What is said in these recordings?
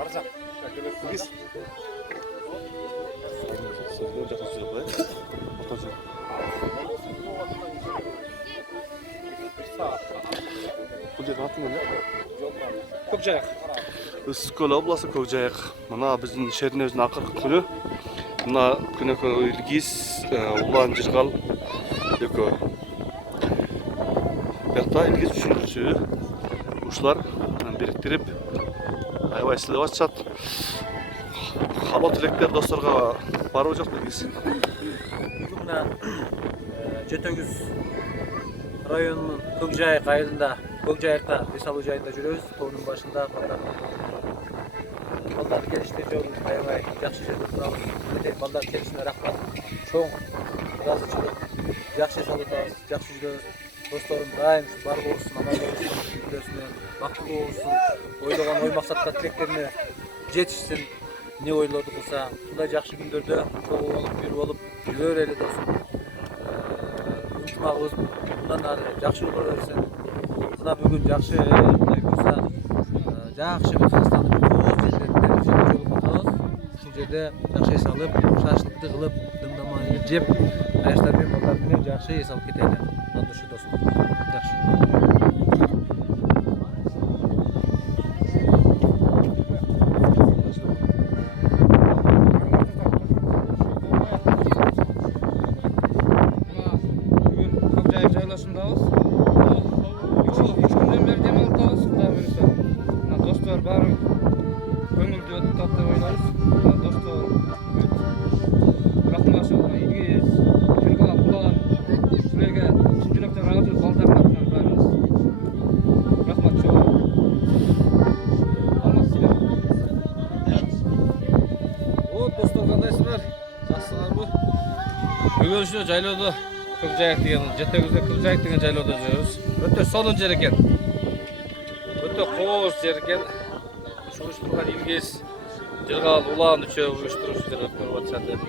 Arıcan. Biz. Bu yer atın öyle. Көкжайық. Issikkol обласы Көкжайық. Мына біздің Шернездің ақырғы күні. Мына күнекі Илгиз, Улан Жырғал екеу. Бұяқта Илгиз үшінші ушылар біріктіріп аябай сілеп атышат. Хало тілектер достарға бару жоқ Илгиз. Бүгін мына Жетөгүз районының Көкжайық айылында, Көкжайықта бесалу жайында жүрөбүз. Тоонун башында балдар келиште жол аябай жакшы жерде турабыз. Балдар келишине рахмат. Чоң ыраазычылык, жакшы эс алып атабыз, жакшы жүрөбүз. Досторум дайым бар болсун, аман болсун, үйлөрүнө бактылуу болсун, ойлогон ой максатка тилектерине жетишсин. Не ойлоду кылса, мындай жакшы күндөрдө чогуу болуп, бир болуп жүрө берели досум. Ынтымагыбыз мындан ары жакшы боло берсин. Мына бүгүн жакшы мындай кылсак, жакшы бир Кыргызстандын көп жерлеринде жолугуп атабыз. Ушул жерде жакшы эс алып, шашлыкты кылып, дымдаманы жеп, аяштар менен балдар менен жакшы эс алып кетели. Андышы досум. Жакшы. Бүгін үші жайлауда Көкжайық деген, Жетөгүздө Көкжайық деген жайлауда жүрөбүз. Өтө сонун жер экен. Өтө кооз жер экен. Ушу уюштурган Илгиз, Жыргал, Улан үчөө уюштуруучу өткөрүп атышат деп.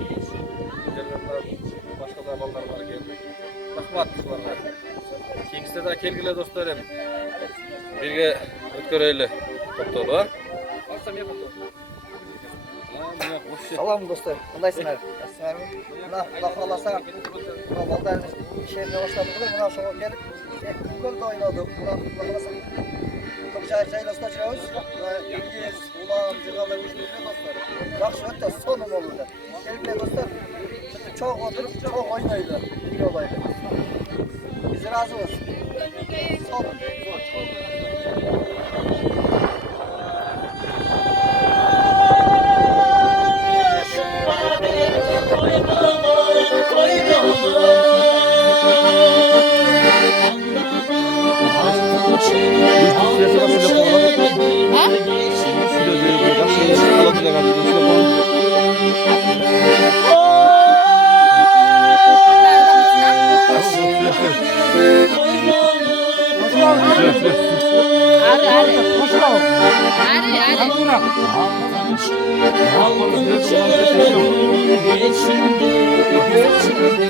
Башка да балдар бар экен. Рахмат буларга. Кийинкисде да келгиле достор эми. Бирге өткөрөлү. Токтолу, а? Салам достар, кандайсыңар? Жақсыңарбы? Мына Алла кааласа, мына балдар ишене баштадык эле, мына ошого келип, үлкөн да ойнодук. Мына Алла кааласа Көкжайық жайласында жүрөбүз. Мына Илгиз, Улан, Жыргалдар уюштурду достор. Жакшы өтө сонун болду. Келгиле достор, чоң отуруп, чоң ойнойлу, бирге болойлу. Биз ыраазыбыз. Сонун.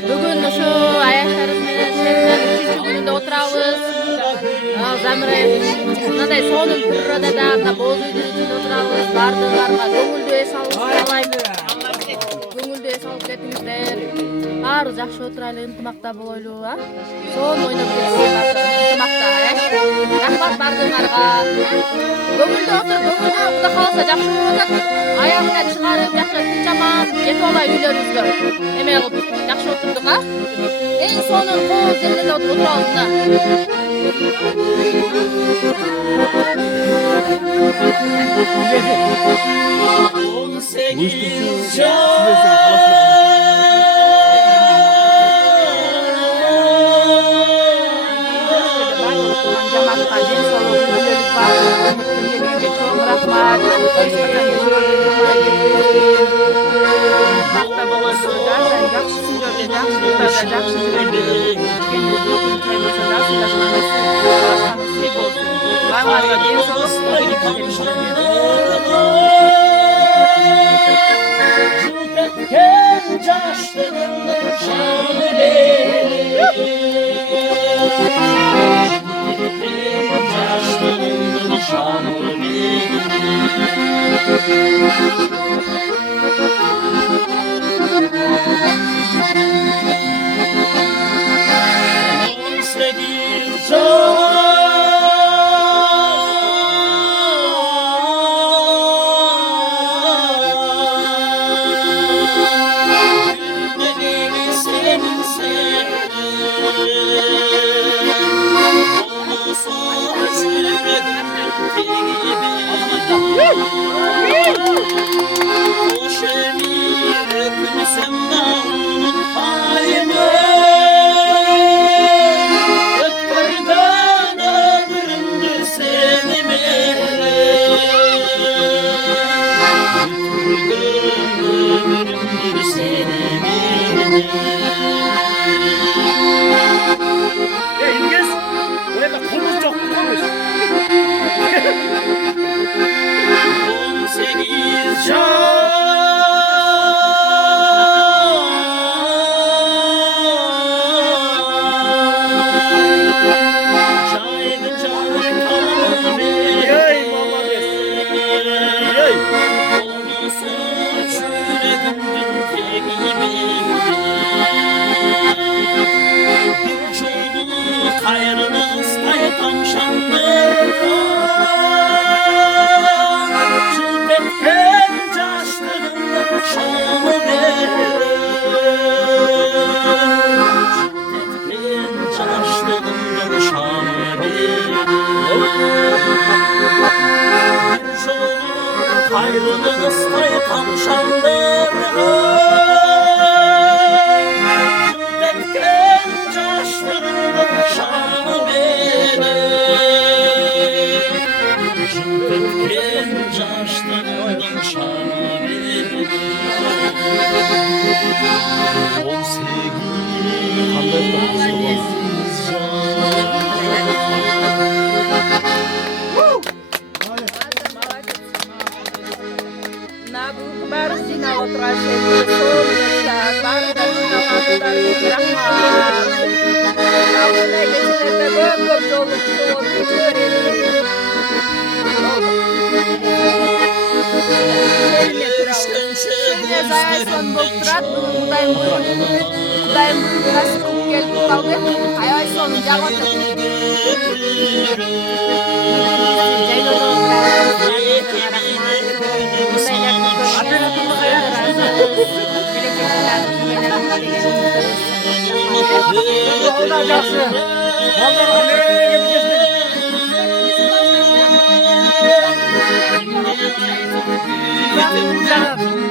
Бүгін ошо аяктарыбыз менен Шеринен 3-күнүндө отурабыз. Замираев мындай сонун природада, мына боз үйдүн ичинде отурабыз. Бардыгыларга көңүлдүү эс алып кетиңиздер. Баары жакшы отурайлы, ынтымакта болойлу, а? Сонун ойноп кетиңиздер, ынтымакта, рахмат бардыгыларга. Көңүлдүү отуруп, Кудай кааласа жакшы болуп атат. Аягына чыгарып, жакшы жаман жетип алайлы үйлөрүбүзгө. Эме кылып жакшы отурдук, а? Эң сонун кооз жерде отурабыз мына. Жамаатка ден соолук, үлгүлүк бар. Үмүттүн чоң рахмат. Бакта болосуздар, жакшы күндөрдө, жакшы кутарда, жакшы жүрөлү. Кенде көкүн чай болсо да, сыйлашканыбыз болсун. Бааларга ден соолук, ийгилик келиштерге. Şanı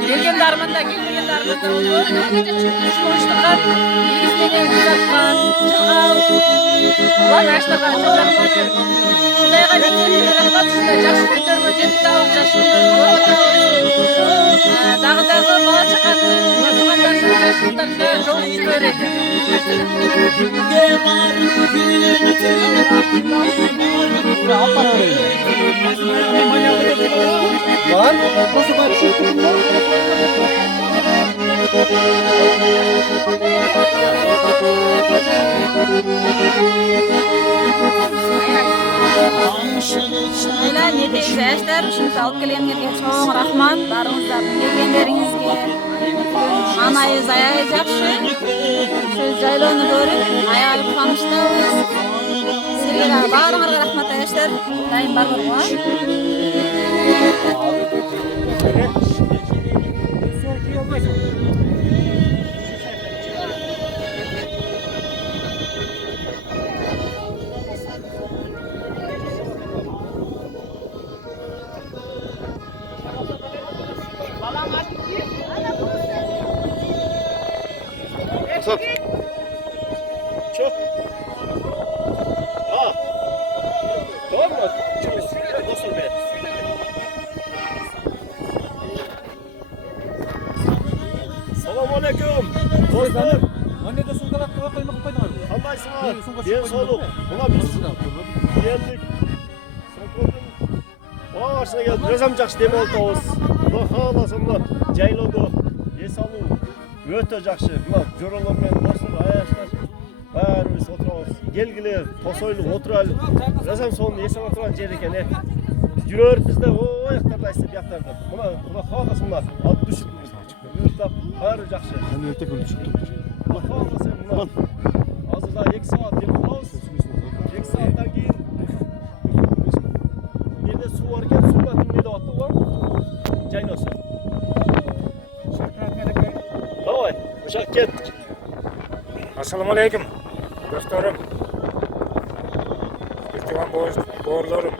Gelgen darmanda, gelgen darmanda olur. Şoştular, izlenen uzatkan, çıqal. Ulan açtıgan çoğraklar. Kudayga bekleyen rahmat şunda жақсы күндөргө жетип алып жашыңдар. Дагы бала чаканы, тугандардын жашыңдарда жол жүрөр эди. Var, nasıl var? Ela ne deysizler? Ушунча алып келгендерге чоң рахмат. Барыңыздардын келгендериңизге. Анайыбыз аябай жакшы. Ошо жайлоону көрүп, аябай кубанычтабыз. Силерге баарыңарга рахмат аяштар. Дайым барыңарга. Asad. Çok. Ha. Tamam mı? Şimdi söyle dostum be. Selamünaleyküm. Dostlar. Annede sundarakta koymak koydular. Qandaysыңар? Денсаулық. Мына біз келдік. Соқырдың башына келдік. Өзім жақсы демалып отырмыз. Құдай қаласа мына жайлауда ес алу өте жақсы. Мына жоралар мен достар, аяштар бәріміз отырамыз. Келгілер, тосойлы отырайлы. Өзім соны ес алып тұрған жер екен. Жүрер бізде ояқтарда айсы бияқтарда. Мына Құдай қаласа мына ат düşіп бәрі жақсы. Hani erkek öyle çıktı. Құдай қаласа мына азырда 2 сағат демалабыз. 2 Çak ket. Assalamu alaikum dostlarım. Türkmen boğurlarım.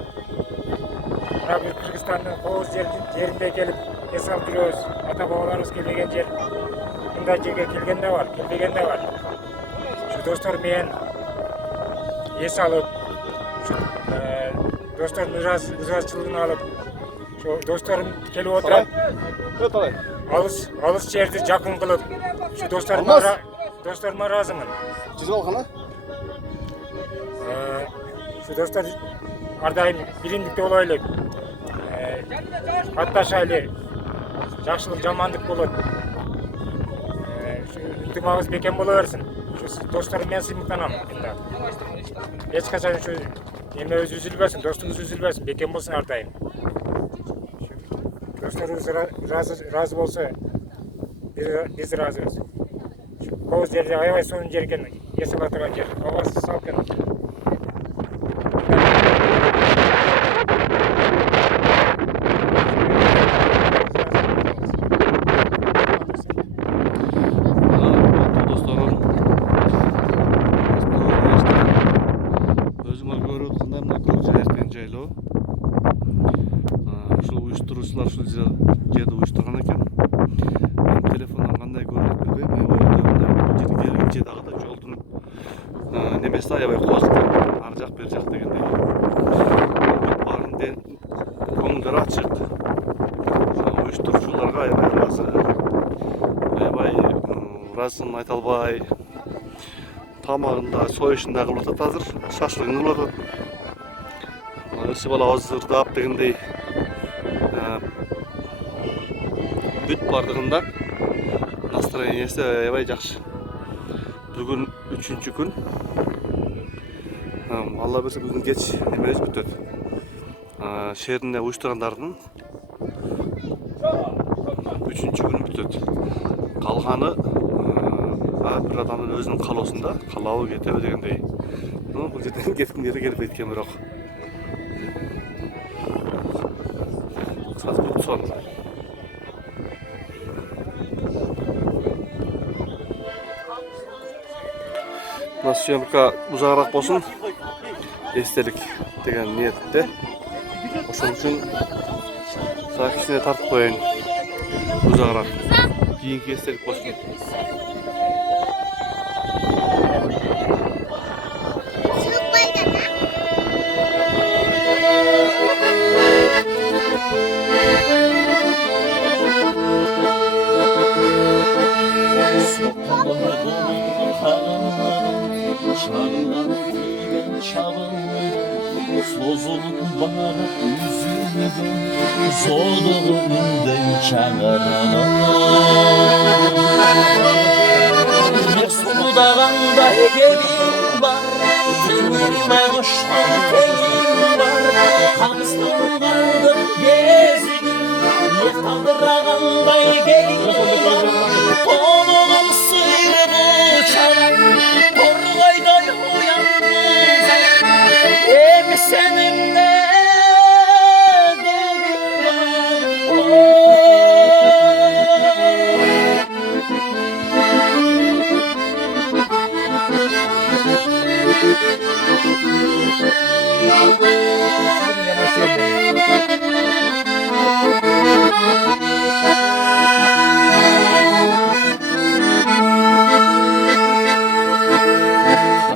Bana bir Kırgızistan'ın Koğuz yerinde gelip hesap duruyoruz. Ata babalarımız kelegen yer. Bundan жерге kelgen de var, kelbegen de var. Şu dostlar meyen es alıp, şu dostların rızasçılığını alıp, şu dostlarım kelip oturup, alыс жерді жақын қылып, şu dostlarıma razımın. Çizim alxana. Şu dostlar ardayım birindikte olaylı. Hattaşaylı, жақшылық жамандық болады. Ынтымағымыз бекем бола берсін. Şu dostlarımмен сыймықтанамын. Ешқашан şu неме өзі үзілбесін, достығымыз үзілбесін, бекем болсын ардайым. Dostlarımız razı bolsa biz razıyız. Koğuz жерде аябай сонун жер экен, эс ала турган жер. Абасы салкын. Dostlarım. Özüңөр көрүп аткандай мына Көкжайык деген жайлоо. Ушул уюштуруучулар ушул жерди уюштурган экен. Телефондон кандай көрүнөт билбейм. Бул жерге келгенче дагы да жолдун немеси аябай кооз экен. Ар жак бер жак дегендей. Баарында көңүлдөр ачык. Уюштуруучуларга аябай ыраазы. Аябай ыраазын айта албай. Тамагында союшун да кылып атат азыр. Шашлыгын кылып атат. Isi bala hazırdap degендей бүт бардыгында настроениеси аябай жакшы. Бүгүн 3-чү күн. Алла берсе бүгүн кеч немебиз бүтөт. Шерине уюштургандардын 3-чү күнү бүтөт. Калганы bir адамдын өзүнүн калоосунда, калабы кетеби дегендей. Бул жерден кетким келип экен бирок. Саз бүт сон. Мына съемка узагыраак болсун. Эстелик деген ниетте. Ошон үчүн сага кичине тартып коеюн. Узагыраак. Кийинки эстелик болсун. Sozulup bana üzüldüm, zorluğu ünden çağırana. Mesut dağında gelin var, tenime hoşlan teyin var. Kamıstan kaldım gezgin, yıkaldırağınday gelin var. Oğlum sıyırıp uçaran, korgaydan uyandım sen. Hep seninle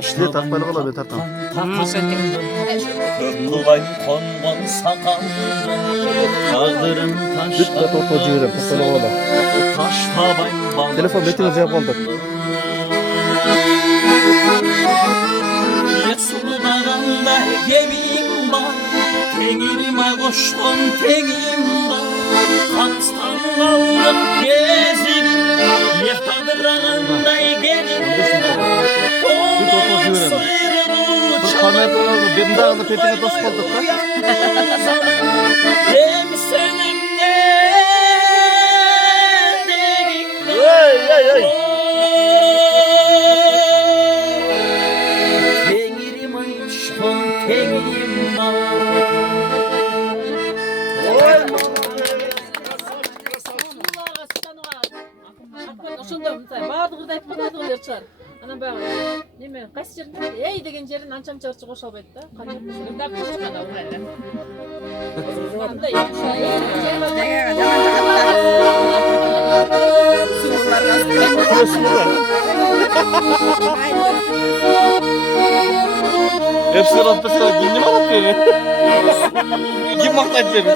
Şile takmayla kala ben tartam. Kılay kongan sakallı Tağdırın taşlarında Taş tabay Telefon betiniz yapalım. Yesul dağında gemim var Tengirime koşkan tengim var Kanstan kaldım gezim Yeftadır ağınday gelin Oğlan sıyırır uçan Benim dağında petine dost kaldık da. Hem seninle Tengirim aşkın tengirim var ошондо мындай баардыгы шығар. Ана баяғы неме қайсы жерінде ей деген жерін анша-мынша ұрчы қоша албайды да. Қанша қосылып дап қосқанда ұлғайды. Андай Hepsini atlasana, kim anlatıyor? Kim maktaydı beni?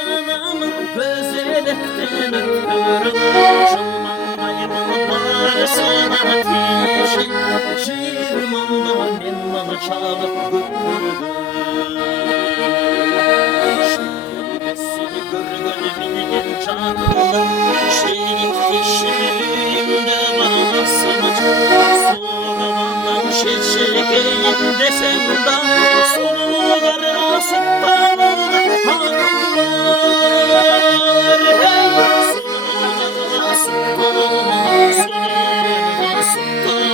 Anamın gözelekten öpürüm Şılmandayımın bağrısına ateşin Şirmanda ben malı çalıp öpürüm Şöylesini görgün bilgin canımda Şehit dişimde bağlasını Soğuğamandan şeçekeyim desem da Soluğlarına sultanımda hakkım var Hey soluğlarına sultanımda Soluğlarına sultanımda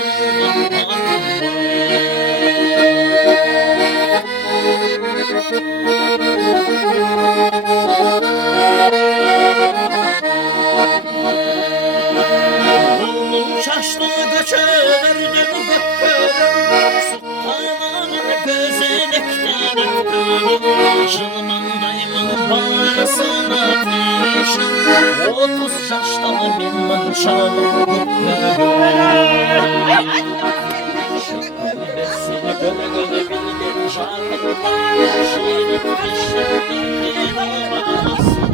Şaşlı göçerdim gökörüm Sultanımın gözelekten öptüm Şılmandayımın bağrısına ateşim 30 yaşta benim şalım gökörüm Şöylesini görgüle bilgin canım Şehit dişimde bağlasın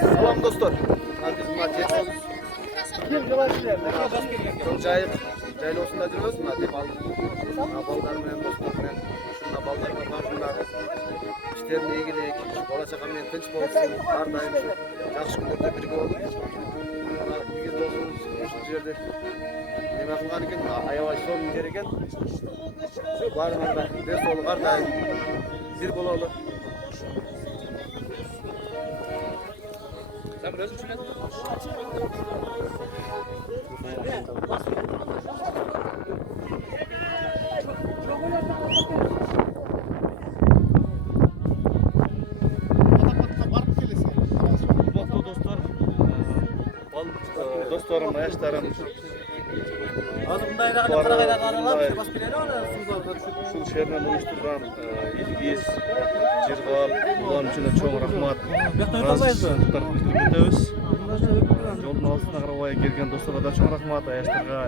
Salam dostlar. Biz Matiye. Jayık jaylosunda жүрөбүз мына деп алып. Балдар менен достор менен ушунда балдарга башында иштерин ийгилик, бала чака менен тынч болсун, ар дайым жакшы күндөрдө бирге болуп. Мына биз досубуз ушул жерде неме кылган экен, аябай сонун жер экен. Баарыңарга дес болуп ар дайым бир бололу. Sen biraz uçun et. Kurbatlı dostlar, dostlarım, yaşlarım. Азымдайдағы қарағайдағы аралап, бас береді оны Ушул шеринен уюштурган Илгиз, Жыргал, улан үчүн чоң рахмат. Ыраазычылыктарды билдирип өтөбүз. Жолдун алдысына карабай келген досторго да чоң рахмат, аяштарга,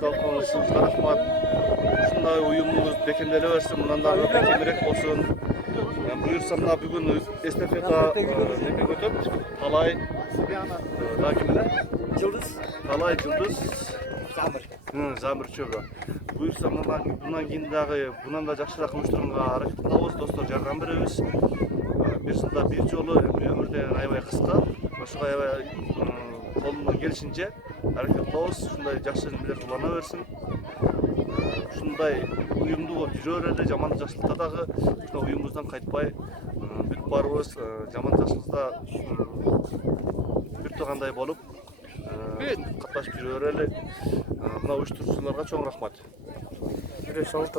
талкуубузга рахмат. Ушундай уюмубуз бекемделе берсин, мындан дагы бекемирээк болсун. Буюрса мына бүгүн эстафета неме өтөт. Талай Талай Жылдыз Замир чөбү. Буюрса мындан кийин дагы мындан да жакшыраак уюштурганга аракет кылабыз, достор жардам беребиз. Бир жылда бир жолу өмүрдөн аябай кыска. Ошого аябай колунан келишинче аракет кылабыз. Ушундай жакшы нелер улана берсин. Ушундай уюмдуу болуп жүрө берели, жаман жакшылыкта дагы ушундай уюмубуздан кайтпай бүтүп барыбыз, жаман жакшылыкта бир туугандай болуп катнашып жүрө берели. Мына уюштуруучуларга чоң рахмат. Жүрөш алып